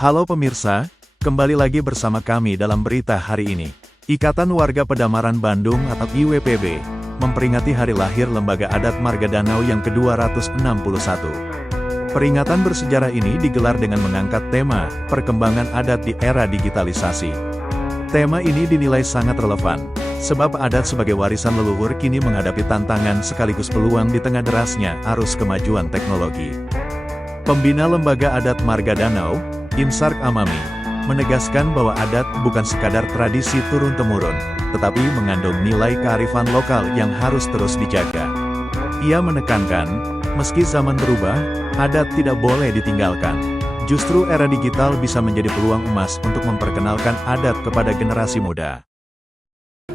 Halo pemirsa, kembali lagi bersama kami dalam berita hari ini. Ikatan Warga Pedamaran Bandung atau IWPB, memperingati hari lahir Lembaga Adat Marga Danau yang ke-261. Peringatan bersejarah ini digelar dengan mengangkat tema, perkembangan adat di era digitalisasi. Tema ini dinilai sangat relevan, sebab adat sebagai warisan leluhur kini menghadapi tantangan sekaligus peluang di tengah derasnya arus kemajuan teknologi. Pembina Lembaga Adat Marga Danau, Insark Amami, menegaskan bahwa adat bukan sekadar tradisi turun-temurun, tetapi mengandung nilai kearifan lokal yang harus terus dijaga. Ia menekankan, meski zaman berubah, adat tidak boleh ditinggalkan. Justru era digital bisa menjadi peluang emas untuk memperkenalkan adat kepada generasi muda.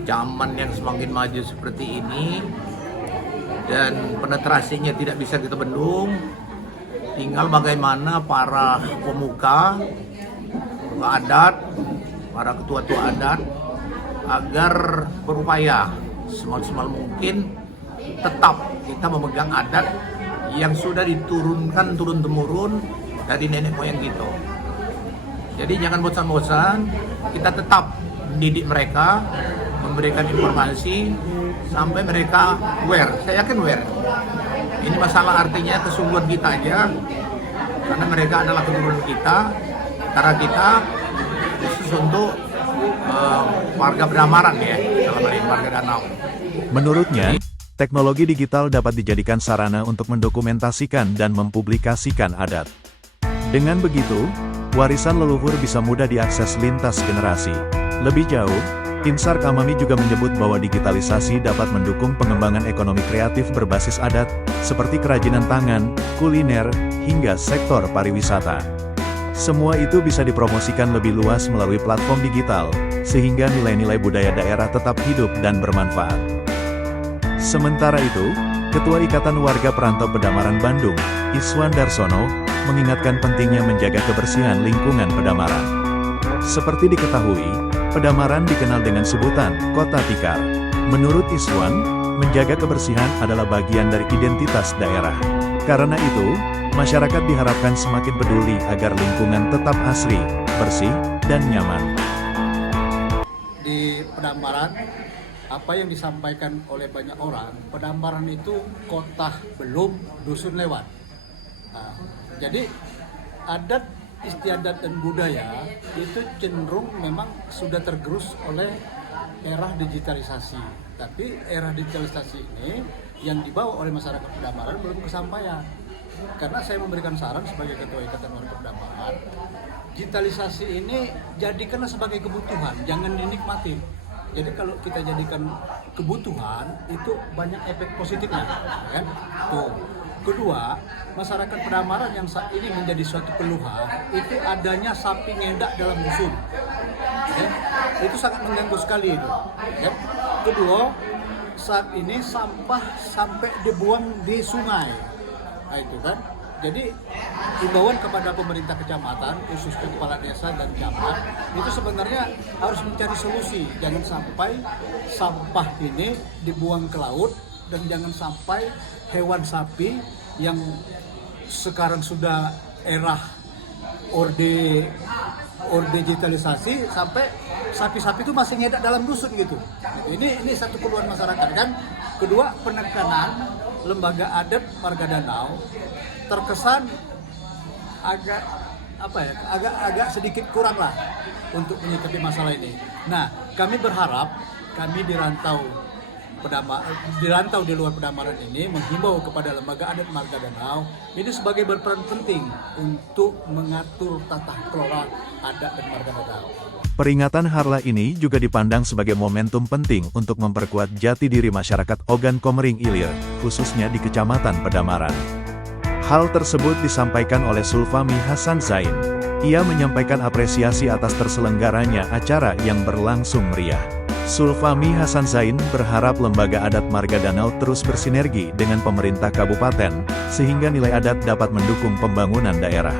Zaman yang semakin maju seperti ini, dan penetrasinya tidak bisa kita bendung, tinggal bagaimana para pemuka adat, para ketua-tua adat, agar berupaya semaksimal mungkin tetap kita memegang adat yang sudah diturunkan turun-temurun dari nenek moyang kita. Jadi jangan bosan-bosan, kita tetap mendidik mereka, memberikan informasi sampai mereka aware. Saya yakin aware. Ini masalah artinya kesungguhan kita aja, karena mereka adalah keturunan kita, karena kita khusus untuk warga Pedamaran ya, dalam hal ini warga Danau. Menurutnya, teknologi digital dapat dijadikan sarana untuk mendokumentasikan dan mempublikasikan adat. Dengan begitu, warisan leluhur bisa mudah diakses lintas generasi. Lebih jauh, Insark Amami juga menyebut bahwa digitalisasi dapat mendukung pengembangan ekonomi kreatif berbasis adat, seperti kerajinan tangan, kuliner, hingga sektor pariwisata. Semua itu bisa dipromosikan lebih luas melalui platform digital, sehingga nilai-nilai budaya daerah tetap hidup dan bermanfaat. Sementara itu, Ketua Ikatan Warga Perantau Pedamaran Bandung, Iswan Darsono, mengingatkan pentingnya menjaga kebersihan lingkungan Pedamaran. Seperti diketahui, Pedamaran dikenal dengan sebutan Kota Tikar. Menurut Iswan, menjaga kebersihan adalah bagian dari identitas daerah. Karena itu, masyarakat diharapkan semakin peduli agar lingkungan tetap asri, bersih, dan nyaman. Di Pedamaran, apa yang disampaikan oleh banyak orang, Pedamaran itu kota belum, dusun lewat. Nah, jadi adat, istiadat dan budaya itu cenderung memang sudah tergerus oleh era digitalisasi. Tapi era digitalisasi ini yang dibawa oleh masyarakat Pedamaran belum kesampaian. Karena saya memberikan saran sebagai Ketua Ikatan Warga Pedamaran, digitalisasi ini jadikanlah sebagai kebutuhan, jangan dinikmati. Jadi kalau kita jadikan kebutuhan, itu banyak efek positifnya, kan? Tuh. Kedua, masyarakat Pedamaran yang saat ini menjadi suatu keluhan, itu adanya sapi ngedak dalam dusun. Ya, itu sangat mengganggu sekali itu. Ya. Kedua, saat ini sampah sampai dibuang di sungai. Nah, itu kan. Jadi himbauan kepada pemerintah kecamatan, khususnya kepala desa dan camat, itu sebenarnya harus mencari solusi. Jangan sampai sampah ini dibuang ke laut, dan jangan sampai hewan sapi yang sekarang sudah era orde digitalisasi, sampai sapi-sapi itu masih ngedak dalam dusun gitu. Ini satu keluhan masyarakat kan. Kedua, penekanan Lembaga Adat Marga Danau terkesan agak sedikit kurang lah untuk menyikapi masalah ini. Nah, kami berharap kami di rantau di luar Pedamaran ini menghimbau kepada Lembaga Adat Marga Danau ini sebagai berperan penting untuk mengatur tata kelola adat dan marga danau. Peringatan Harlah ini juga dipandang sebagai momentum penting untuk memperkuat jati diri masyarakat Ogan Komering Ilir, khususnya di Kecamatan Pedamaran. Hal tersebut disampaikan oleh Sulfami Hasan Zain. Ia menyampaikan apresiasi atas terselenggaranya acara yang berlangsung meriah. Sulfami Hasan Zain berharap Lembaga Adat Marga Danau terus bersinergi dengan pemerintah kabupaten, sehingga nilai adat dapat mendukung pembangunan daerah.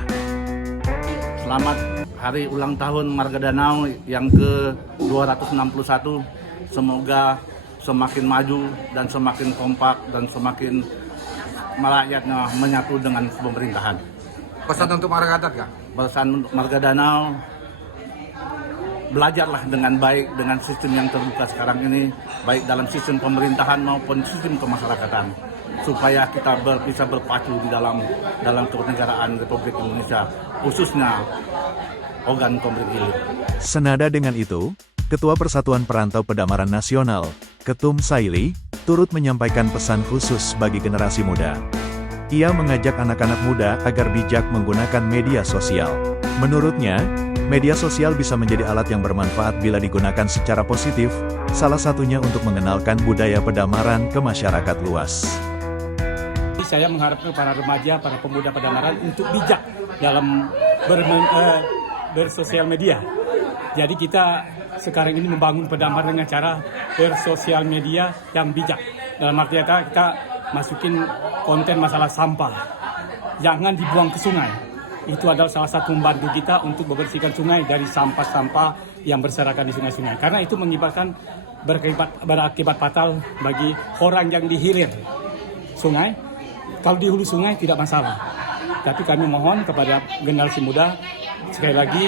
Selamat hari ulang tahun Marga Danau yang ke-261. Semoga semakin maju dan semakin kompak dan semakin rakyatnya menyatu dengan pemerintahan. Pesan untuk masyarakat adat kak? Pesan untuk Marga Danau, belajarlah dengan baik dengan sistem yang terbuka sekarang ini, baik dalam sistem pemerintahan maupun sistem kemasyarakatan, supaya kita bisa berpacu di dalam kenegaraan Republik Indonesia, khususnya organ pemerintah. Senada dengan itu, Ketua Persatuan Perantau Pedamaran Nasional, Ketum Saili, turut menyampaikan pesan khusus bagi generasi muda. Ia mengajak anak-anak muda agar bijak menggunakan media sosial. Menurutnya, media sosial bisa menjadi alat yang bermanfaat bila digunakan secara positif, salah satunya untuk mengenalkan budaya pedamaran ke masyarakat luas. Saya mengharapkan para remaja, para pemuda pedamaran untuk bijak dalam bersosial media. Jadi kita sekarang ini membangun pedamaran dengan cara bersosial media yang bijak. Dalam arti kita masukin konten masalah sampah. Jangan dibuang ke sungai. Itu adalah salah satu membantu kita untuk membersihkan sungai dari sampah-sampah yang berserakan di sungai-sungai. Karena itu mengakibatkan berakibat fatal bagi orang yang di hilir sungai. Kalau di hulu sungai tidak masalah. Tapi kami mohon kepada generasi muda sekali lagi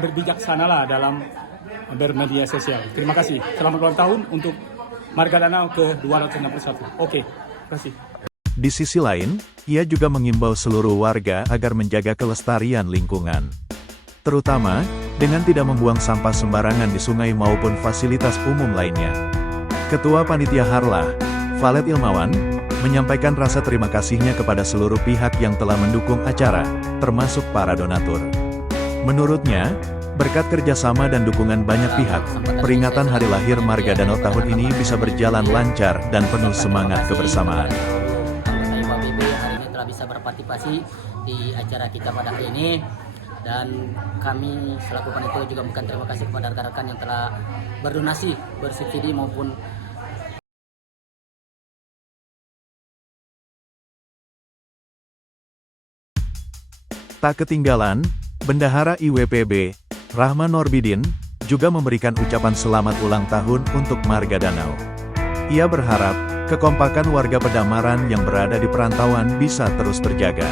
berbijaksanalah dalam bermedia sosial. Terima kasih. Selamat ulang tahun untuk Marga Danau ke-261. Oke, terima kasih. Di sisi lain, ia juga mengimbau seluruh warga agar menjaga kelestarian lingkungan. Terutama, dengan tidak membuang sampah sembarangan di sungai maupun fasilitas umum lainnya. Ketua Panitia Harlah, Valet Ilmawan, menyampaikan rasa terima kasihnya kepada seluruh pihak yang telah mendukung acara, termasuk para donatur. Menurutnya, berkat kerjasama dan dukungan banyak pihak, peringatan Hari Lahir Marga Danau tahun ini bisa berjalan lancar dan penuh semangat kebersamaan. Saya Pak BB hari ini telah bisa berpartisipasi di acara kita pada hari ini, dan kami selaku panitia juga memberikan terima kasih kepada rekan-rekan yang telah berdonasi, bersubsidi maupun tak ketinggalan, Bendahara IWPB, Rahman Norbidin, juga memberikan ucapan selamat ulang tahun untuk Marga Danau. Ia berharap, kekompakan warga pedamaran yang berada di perantauan bisa terus terjaga.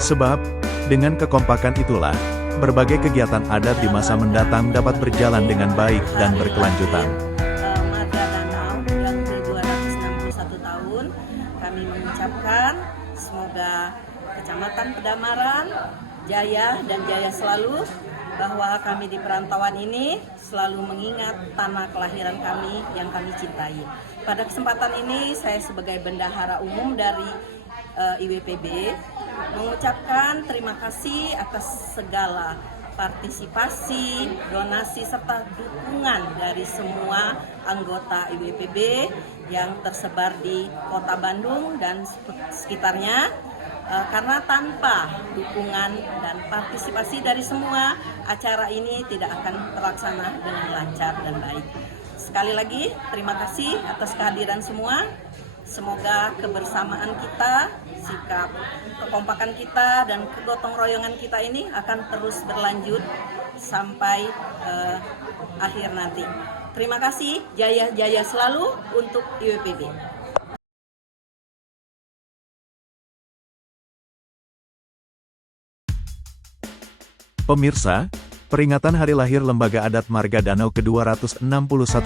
Sebab, dengan kekompakan itulah, berbagai kegiatan adat di masa mendatang dapat berjalan dengan baik dan berkelanjutan. Marga Danau yang ke-261 tahun, kami mengucapkan semoga Kecamatan Pedamaran jaya dan jaya selalu, bahwa kami di perantauan ini selalu mengingat tanah kelahiran kami yang kami cintai. Pada kesempatan ini saya sebagai bendahara umum dari IWPB mengucapkan terima kasih atas segala partisipasi, donasi serta dukungan dari semua anggota IWPB yang tersebar di Kota Bandung dan sekitarnya. Karena tanpa dukungan dan partisipasi dari semua, acara ini tidak akan terlaksana dengan lancar dan baik. Sekali lagi, terima kasih atas kehadiran semua. Semoga kebersamaan kita, sikap kekompakan kita, dan kegotong royongan kita ini akan terus berlanjut sampai akhir nanti. Terima kasih, jaya-jaya selalu untuk IWPB. Pemirsa, peringatan Hari Lahir Lembaga Adat Marga Danau ke-261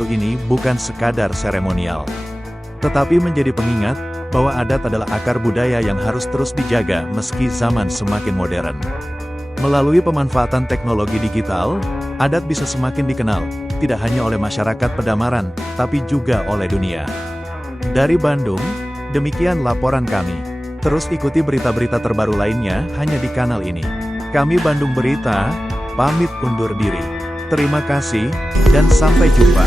ini bukan sekadar seremonial, tetapi menjadi pengingat bahwa adat adalah akar budaya yang harus terus dijaga meski zaman semakin modern. Melalui pemanfaatan teknologi digital, adat bisa semakin dikenal, tidak hanya oleh masyarakat pedamaran, tapi juga oleh dunia. Dari Bandung, demikian laporan kami. Terus ikuti berita-berita terbaru lainnya hanya di kanal ini. Kami Bandung Berita, pamit undur diri. Terima kasih, dan sampai jumpa.